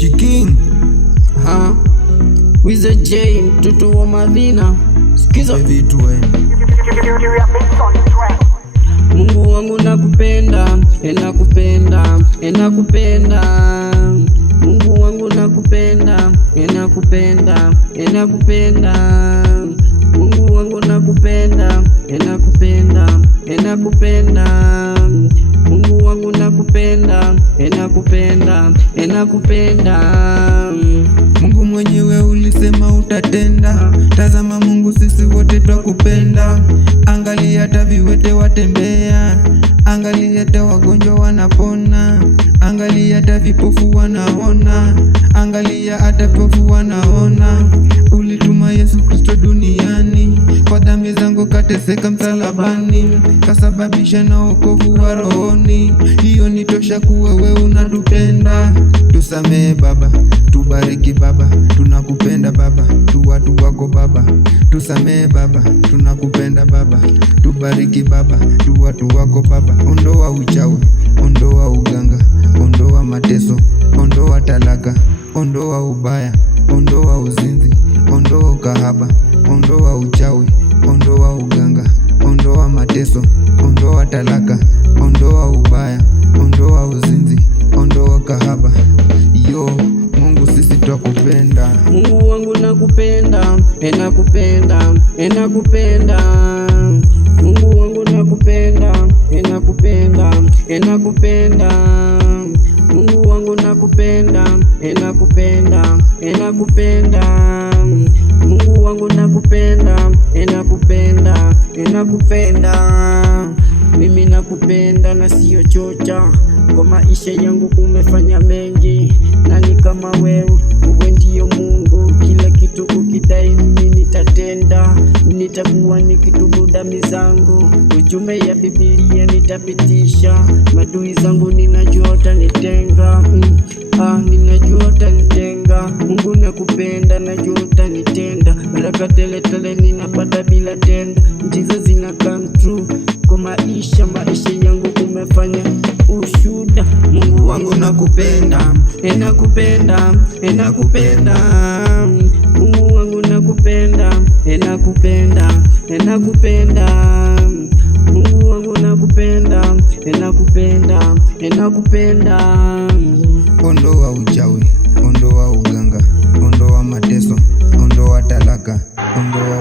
Ishi King Wiza J mtoto wa Madina. Sikiza vitu we. Mungu wangu nakupenda, nakupenda, nakupenda. Mungu wangu nakupenda, nakupenda, nakupenda. Mungu wangu nakupenda, nakupenda, nakupenda. Mungu wangu nakupenda, nakupenda, nakupenda. Mungu mwenyewe ulisema utatenda. Tazama Mungu, sisi wote twakupenda. Angalia hata viwete watembea, angalia hata wagonjwa wanapona, angalia hata vipofu wanaona, angalia hata pofu wanaona. Ulituma Yesu Kristo duniani, kwa dhambi zangu kateseka msalabani, kasababisha na wokovu wa rohoni. Hiyo ni tosha kuwa wewe unatupenda. Tusamehe Baba, tubariki Baba, tunakupenda Baba, tu watu wako Baba. Tusamehe Baba, tunakupenda Baba, tubariki Baba, tu watu wako Baba. Ondoa uchawi, ondoa uganga, ondoa mateso, ondoa talaka, ondoa ubaya, ondoa uzinzi, ondoa ukahaba, ondoa uchawi, ondoa uganga, ondoa mateso, ondoa talaka, ondoa ubaya, ondoa uzinzi, ondoa kahaba. Yo Mungu, sisi twakupenda. Mungu wangu nakupenda, nakupenda, nakupenda. Mungu wangu nakupenda, nakupenda, nakupenda. Mungu wangu nakupenda, nakupenda, nakupenda. Mungu wangu nakupenda, nakupenda, nakupenda. Mimi nakupenda na siyo chocha, kwa maisha yangu umefanya mengi. Nani kama wewe? Wewe ndiyo Mungu, kila kitu ukidai mimi nitatenda. Nitakuwa nikitubu dhambi zangu, ujumbe ya Biblia nitapitisha. Madui zangu ninajua utanitenga, ninajua utanitenga. Mungu nakupenda, najua utanitenda. Baraka tele tele ninapata bila tenda, ndizo zina come true kwa maisha yangu umefanya ushuda. Mungu wangu nakupenda, nakupenda, nakupenda. Mungu wangu nakupenda, nakupenda, nakupenda. Mungu wangu nakupenda, nakupenda, nakupenda. Ondoa uchawi, ondoa uganga, ondoa mateso, ondoa talaka, ondoa